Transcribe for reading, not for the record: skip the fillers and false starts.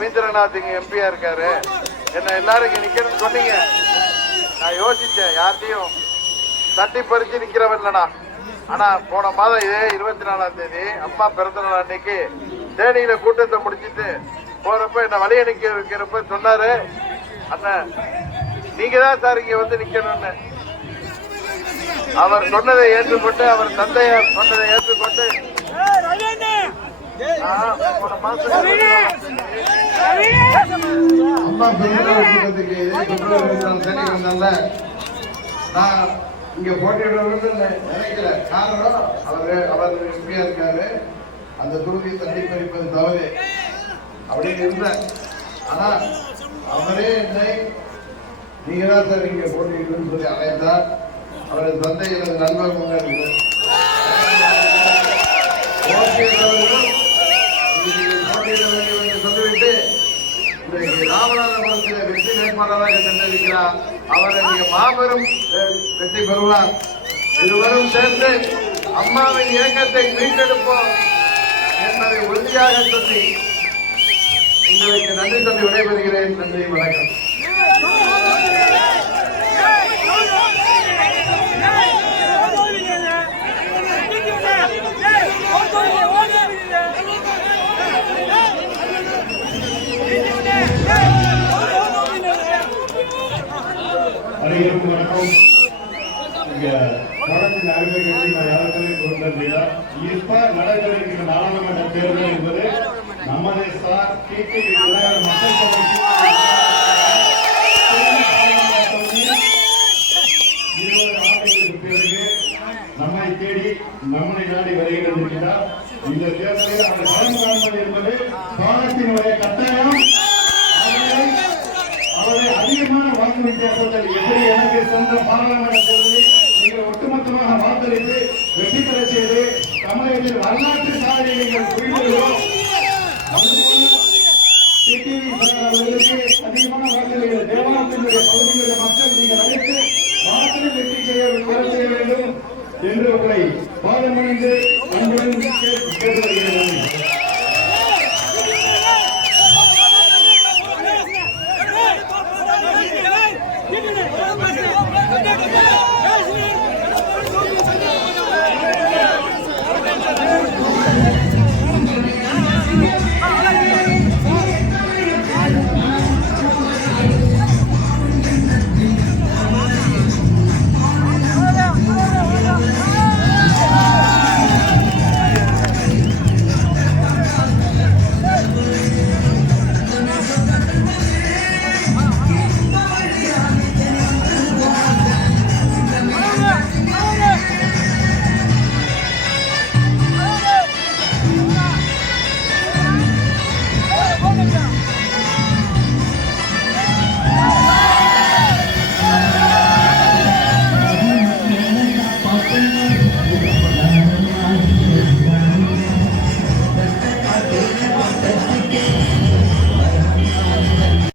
ரவீந்திரநாத் இங்க எம்பியா இருக்காரு, என்ன எல்லாரும் இங்க நிக்கணும்னு சொன்னீங்க. நான் யோசிச்சேன், யார்ட்டையும் தட்டி பறிச்சு நிக்கிறவன் இல்லடா. ஆனா போன மாதம் இதே 24ஆம் தேதி அம்மா பிறந்த நாள் அன்னைக்கு தேனியில கூட்டத்தை முடிச்சிட்டு போறப்ப என்ன வழி அனுப்பி வைக்கிறப்ப சொன்னாரு, அண்ணன் நீங்க தான் சார் இங்க வந்து நிக்கணும்னு. அவர் சொன்னதை ஏற்றுக்கொண்டு, அவர் தந்தையார் சொன்னதை ஏற்றுக்கொண்டு அம்மா கூட்டத்துக்கு நான் இங்க போட்டியிடுறது நினைக்கல. காரணம் அவர் எம்பியா இருக்காரு, அந்த தொகுதியை தட்டி பறிப்பது தவறு அப்படின்னு இருந்தார். ஆனா அவரே என்னை நீங்க தான் சார் இங்க போட்டியிடுன்னு சொல்லி அழைத்தார். அவரது தந்தை எனது நண்பர் முன்னாடி போட்டியிட வேண்டும் என்று சொல்லிவிட்டு இன்றைக்கு ராமநாதபுரத்தில் வெற்றி வேட்பாளராக சென்றிருக்கிறார். அவர் இங்கே மாபெரும் வெற்றி பெறுவார். இருவரும் சேர்ந்து அம்மாவின் இயக்கத்தை மீட்டெடுப்போம் என்பதை உறுதியாக சொல்லி உங்களுக்கு நன்றி சொல்லி விடைபெறுகிறேன். நன்றி, வணக்கம். அனைவருக்கும் வணக்கம். இங்க தொடர்ந்து அருமை கட்சி யாருக்குமே பொருந்தா இப்ப நடைபெற இருக்கிற நாடாளுமன்ற தேர்தல் என்பது நமது சார் மக்கள் தொகைக்கு 20 ஆண்டுகளுக்கு பிறகு நம்மை தேடி நம்மை நாடி வருகிறார். இந்த தேர்தலில் அவர் பலம் காண்பது என்பது காலத்தினுடைய கட்டாயம். அவரை அதிகமான வாக்கு வித்தியாசத்தில் எப்படி எனக்கு சென்ற பாராளுமன்ற தேர்தலில் நீங்கள் ஒட்டுமொத்தமாக வாக்களித்து வெற்றி பெற செய்து தமிழகத்தில் வரலாற்று சாதனை நீங்கள்